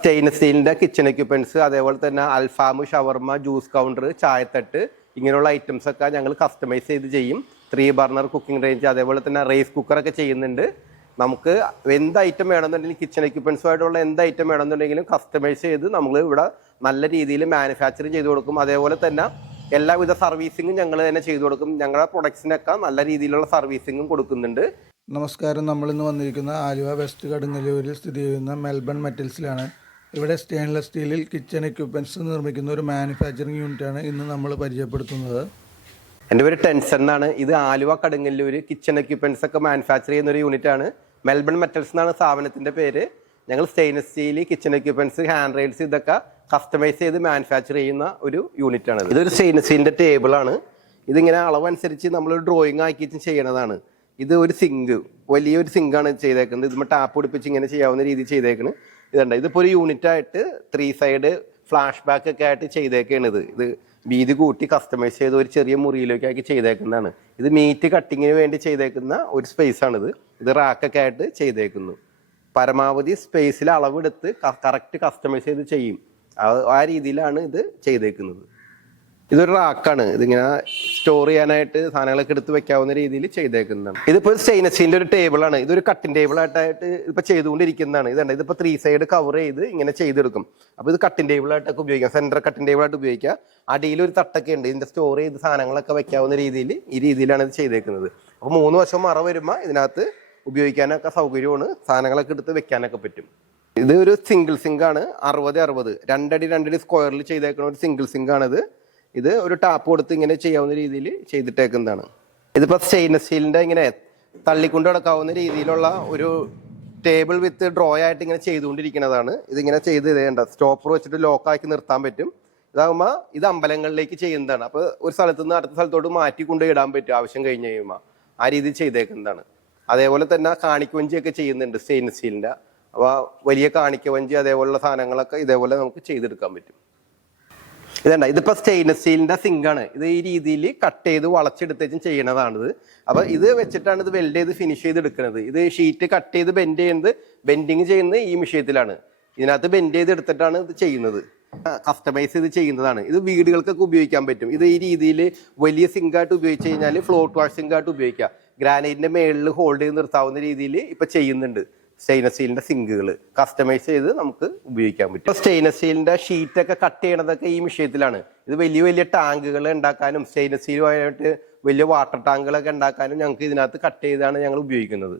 Stainless സ്റ്റീലിന്റെ kitchen equipments, അതേപോലെ തന്നെ അൽഫാം, ഷവർമ, ജ്യൂസ് കൗണ്ടർ, ചായത്തട്ട് ഇങ്ങനെയുള്ള ഐറ്റംസ് ഒക്കെ ഞങ്ങൾ കസ്റ്റമൈസ് ചെയ്ത് ചെയ്യും. 3 ബർണർ കുക്കിംഗ് റേഞ്ച്, അതേപോലെ തന്നെ റൈസ് കുക്കറൊക്കെ ചെയ്യുന്നുണ്ട്. നമുക്ക് എന്ത് ഐറ്റം വേണമെന്നുണ്ടെങ്കിലും കിച്ചൺ എക്യുപ്മെന്റ്സുമായിട്ടുള്ള എന്ത് ഐറ്റം വേണമെന്നുണ്ടെങ്കിലും കസ്റ്റമൈസ് ചെയ്ത് നമ്മൾ ഇവിടെ നല്ല രീതിയിൽ മാനുഫാക്ചർ ചെയ്ത് കൊടുക്കും. അതേപോലെ തന്നെ എല്ലാവിധ സർവീസിങ്ങും ഞങ്ങൾ തന്നെ ചെയ്തു കൊടുക്കും. ഞങ്ങളുടെ പ്രൊഡക്ട്സിനൊക്കെ നല്ല രീതിയിലുള്ള സർവീസിങ്ങും കൊടുക്കുന്നുണ്ട്. നമസ്കാരം. നമ്മളിന്ന് വന്നിരിക്കുന്ന ആലുവ വെസ്റ്റ് കടുങ്ങല്ലൂരിൽ സ്ഥിതി ചെയ്യുന്ന മെൽബൺ മെറ്റൽസിലാണ്. ഇവിടെ സ്റ്റെയിൻലെസ് സ്റ്റീലിൽ കിച്ചൺ എക്യുപ്മെൻറ്റ്സ് നിർമ്മിക്കുന്ന ഒരു മാനുഫാക്ചറിങ് യൂണിറ്റാണ് ഇന്ന് നമ്മൾ പരിചയപ്പെടുത്തുന്നത്. എൻ്റെ പേര് ടെൻസൺ എന്നാണ്. ഇത് ആലുവ കടുങ്ങല്ലൂർ കിച്ചൺ എക്യുപ്മെൻറ്റ്സ് ഒക്കെ മാനുഫാക്ചർ ചെയ്യുന്ന ഒരു യൂണിറ്റാണ്. മെൽബൺ മെറ്റൽസ് എന്നാണ് സ്ഥാപനത്തിൻ്റെ പേര്. ഞങ്ങൾ stainless steel kitchen equipments, hand rails ഇതൊക്കെ കസ്റ്റമൈസ് ചെയ്ത് മാനുഫാക്ചർ ചെയ്യുന്ന ഒരു യൂണിറ്റാണ്. ഇതൊരു സ്റ്റെയിൻലെസ് സ്റ്റീലിൻ്റെ ടേബിളാണ്. ഇതിങ്ങനെ അളവനുസരിച്ച് നമ്മളൊരു ഡ്രോയിങ് ആക്കിയിട്ട് ചെയ്യണതാണ്. ഇത് ഒരു സിങ്ക്, വലിയൊരു സിങ്കാണ് ചെയ്തേക്കുന്നത്. ഇതുമ്പോൾ ടാപ്പ് പിടിപ്പിച്ച് ഇങ്ങനെ ചെയ്യാവുന്ന രീതിയിൽ ചെയ്തേക്കുന്നത്. ഇതുണ്ട്, ഇതിപ്പോൾ ഒരു യൂണിറ്റായിട്ട് 3 സൈഡ് ഫ്ലാഷ് ബാക്ക് ഒക്കെ ആയിട്ട് ചെയ്തേക്കാണ്. ഇത് വീതി കൂട്ടി കസ്റ്റമൈസ് ചെയ്ത് ഒരു ചെറിയ മുറിയിലേക്കാക്കി ചെയ്തേക്കുന്നതാണ്. ഇത് മീറ്റ് കട്ടിങ്ങിന് വേണ്ടി ചെയ്തേക്കുന്ന ഒരു സ്പേസാണിത്. ഇത് റാക്കൊക്കെ ആയിട്ട് ചെയ്തേക്കുന്നു. പരമാവധി സ്പേസിൽ അളവെടുത്ത് കറക്റ്റ് കസ്റ്റമൈസ് ചെയ്ത് ചെയ്യും. ആ രീതിയിലാണ് ഇത് ചെയ്തേക്കുന്നത്. ഇതൊരു റാക്കാണ്. ഇതിങ്ങനെ സ്റ്റോർ ചെയ്യാനായിട്ട് സാധനങ്ങളൊക്കെ എടുത്ത് വെക്കാവുന്ന രീതിയിൽ ചെയ്തേക്കുന്നതാണ്. ഇതിപ്പോൾ സ്റ്റെയിൻലെസ് സ്റ്റീലിൻ്റെ ഒരു ടേബിളാണ്. ഇതൊരു കട്ടിംഗ് ടേബിളായിട്ടായിട്ട് ഇപ്പോൾ ചെയ്തുകൊണ്ടിരിക്കുന്നതാണ്. ഇതുണ്ട്, ഇതിപ്പോൾ 3 സൈഡ് കവർ ചെയ്ത് ഇങ്ങനെ ചെയ്തെടുക്കും. അപ്പോൾ ഇത് കട്ടിംഗ് ടേബിളായിട്ടൊക്കെ ഉപയോഗിക്കാം. സെൻറ്റർ കട്ടിംഗ് ടേബിളായിട്ട് ഉപയോഗിക്കാം. അടിയിലൊരു തട്ടൊക്കെ ഉണ്ട്. ഇതിൻ്റെ സ്റ്റോർ ചെയ്ത് സാധനങ്ങളൊക്കെ വെക്കാവുന്ന രീതിയിൽ ഈ രീതിയിലാണ് ഇത് ചെയ്തേക്കുന്നത്. അപ്പോൾ 3 വശം മറ വരുമ്പോൾ ഇതിനകത്ത് ഉപയോഗിക്കാനൊക്കെ സൗകര്യമാണ്. സാധനങ്ങളൊക്കെ എടുത്ത് വെക്കാനൊക്കെ പറ്റും. ഇത് ഒരു സിംഗിൾ സിങ്കാണ്. 60-60 2 അടി 2 അടി സ്ക്വയറിൽ ചെയ്തേക്കുന്ന ഒരു സിംഗിൾ സിങ്കാണിത്. ഇത് ഒരു ടാപ്പ് കൊടുത്ത് ഇങ്ങനെ ചെയ്യാവുന്ന രീതിയിൽ ചെയ്തിട്ടേക്കുന്നതാണ്. ഇതിപ്പോൾ സ്റ്റെയിൻലെസ് സ്റ്റീലിൻ്റെ ഇങ്ങനെ തള്ളിക്കൊണ്ട് കിടക്കാവുന്ന രീതിയിലുള്ള ഒരു ടേബിൾ വിത്ത് ഡ്രോ ആയിട്ട് ഇങ്ങനെ ചെയ്തുകൊണ്ടിരിക്കുന്നതാണ്. ഇതിങ്ങനെ ചെയ്ത് ഇതേണ്ട സ്റ്റോപ്പർ വെച്ചിട്ട് ലോക്കാക്കി നിർത്താൻ പറ്റും. ഇതാകുമ്പോൾ ഇത് അമ്പലങ്ങളിലേക്ക് ചെയ്യുന്നതാണ്. അപ്പോൾ ഒരു സ്ഥലത്ത് നിന്ന് അടുത്ത സ്ഥലത്തോട്ട് മാറ്റിക്കൊണ്ട് ഇടാൻ പറ്റും ആവശ്യം കഴിഞ്ഞ് കഴിയുമ്പോൾ. ആ രീതിയിൽ ചെയ്തേക്കുന്നതാണ്. അതേപോലെ തന്നെ കാണിക്കവഞ്ചിയൊക്കെ ചെയ്യുന്നുണ്ട് സ്റ്റെയിൻലെസ് സ്റ്റീലിൻ്റെ. അപ്പോൾ വലിയ കാണിക്കവഞ്ചി അതേപോലുള്ള സാധനങ്ങളൊക്കെ ഇതേപോലെ നമുക്ക് ചെയ്തെടുക്കാൻ പറ്റും. ഇതണ്ട, ഇതിപ്പോൾ സ്റ്റെയിൻലെസ് സ്റ്റീലിൻ്റെ സിങ്കാണ്. ഇത് ഈ രീതിയിൽ കട്ട് ചെയ്ത് വളച്ചെടുത്തേച്ചും ചെയ്യണതാണിത്. അപ്പോൾ ഇത് വെച്ചിട്ടാണ് ഇത് വെൽഡ് ചെയ്ത് ഫിനിഷ് ചെയ്തെടുക്കുന്നത്. ഇത് ഷീറ്റ് കട്ട് ചെയ്ത് ബെൻഡിങ് ചെയ്യുന്നത് ഈ വിഷയത്തിലാണ്. ഇതിനകത്ത് ബെൻഡ് ചെയ്ത് എടുത്തിട്ടാണ് ഇത് ചെയ്യുന്നത്. കസ്റ്റമൈസ് ചെയ്ത് ചെയ്യുന്നതാണ്. ഇത് വീടുകൾക്കൊക്കെ ഉപയോഗിക്കാൻ പറ്റും. ഇത് ഈ രീതിയിൽ വലിയ സിങ്കായിട്ട് ഉപയോഗിച്ച് കഴിഞ്ഞാൽ ഫ്ലോട്ട് വാഷ് സിങ്കായിട്ട് ഉപയോഗിക്കാം. ഗ്രാനൈറ്റിൻ്റെ മേളിൽ ഹോൾഡ് ചെയ്ത് നിർത്താവുന്ന രീതിയിൽ ഇപ്പം ചെയ്യുന്നുണ്ട്. സ്റ്റെയിൻലെസ് സ്റ്റീലിൻ്റെ സിങ്കുകൾ കസ്റ്റമൈസ് ചെയ്ത് നമുക്ക് ഉപയോഗിക്കാൻ പറ്റും. സ്റ്റെയിൻലെസ് സ്റ്റീലിൻ്റെ ഷീറ്റൊക്കെ കട്ട് ചെയ്യണതൊക്കെ ഈ വിഷയത്തിലാണ്. ഇത് വലിയ വലിയ ടാങ്കുകൾ ഉണ്ടാക്കാനും സ്റ്റെയിൻലെസ് സ്റ്റീലുമായിട്ട് വലിയ വാട്ടർ ടാങ്കുകളൊക്കെ ഉണ്ടാക്കാനും ഞങ്ങൾക്ക് ഇതിനകത്ത് കട്ട് ചെയ്താണ് ഞങ്ങൾ ഉപയോഗിക്കുന്നത്.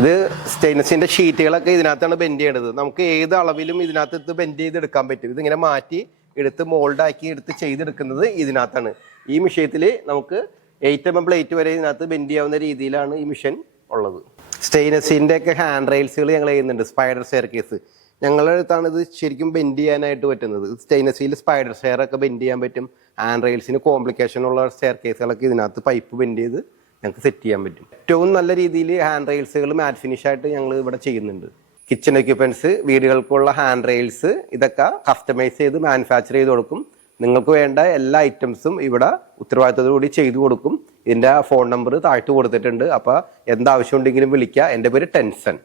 ഇത് സ്റ്റെയിൻലെസ് സ്റ്റീലിൻ്റെ ഷീറ്റുകളൊക്കെ ഇതിനകത്താണ് ബെൻഡ് ചെയ്യേണ്ടത്. നമുക്ക് ഏത് അളവിലും ഇതിനകത്ത് ബെൻഡ് ചെയ്തെടുക്കാൻ പറ്റും. ഇതിങ്ങനെ മാറ്റി എടുത്ത് മോൾഡാക്കി എടുത്ത് ചെയ്തെടുക്കുന്നത് ഇതിനകത്താണ്. ഈ മിഷ്യത്തിൽ നമുക്ക് 8 mm പ്ലേറ്റ് വരെ ഇതിനകത്ത് ബെൻഡ് ചെയ്യാവുന്ന രീതിയിലാണ് ഈ മിഷൻ ഉള്ളത്. സ്റ്റെയിൻലെസ് സ്റ്റീലിൻ്റെ ഒക്കെ ഹാൻഡ് റെയിൽസുകൾ ഞങ്ങൾ ചെയ്യുന്നുണ്ട്. സ്പൈഡർ സ്റ്റെയർ കേസ് ഞങ്ങളുടെ അടുത്താണ് ഇത് ശരിക്കും ബെൻഡ് ചെയ്യാനായിട്ട് പറ്റുന്നത്. സ്റ്റെയിൻലെസ് സ്റ്റീൽ സ്പൈഡർ സ്റ്റെയർ ഒക്കെ ബെൻഡ് ചെയ്യാൻ പറ്റും. ഹാൻഡ് റെയിൽസിന് കോംപ്ലിക്കേഷൻ ഉള്ള സ്റ്റെയർ കേസുകളൊക്കെ ഇതിനകത്ത് പൈപ്പ് ബെൻഡ് ചെയ്ത് ഞങ്ങൾക്ക് സെറ്റ് ചെയ്യാൻ പറ്റും. ഏറ്റവും നല്ല രീതിയിൽ ഹാൻഡ് റെയിൽസുകൾ മാറ്റ് ഫിനിഷ് ആയിട്ട് ഞങ്ങൾ ഇവിടെ ചെയ്യുന്നുണ്ട്. കിച്ചൺ എക്യുപ്മെൻറ്റ്സ്, വീടുകൾക്കുള്ള ഹാൻഡ് റെയിൽസ് ഇതൊക്കെ കസ്റ്റമൈസ് ചെയ്ത് മാനുഫാക്ചർ ചെയ്ത് കൊടുക്കും. നിങ്ങൾക്ക് വേണ്ട എല്ലാ ഐറ്റംസും ഇവിടെ ഉത്തരവാദിത്തത്തോടുകൂടി ചെയ്തു കൊടുക്കും. ഇതിൻ്റെ ഫോൺ നമ്പർ താഴ്ത്തു കൊടുത്തിട്ടുണ്ട്. അപ്പോൾ എന്താവശ്യം ഉണ്ടെങ്കിലും വിളിക്കുക. എൻ്റെ പേര് ടെൻസൺ.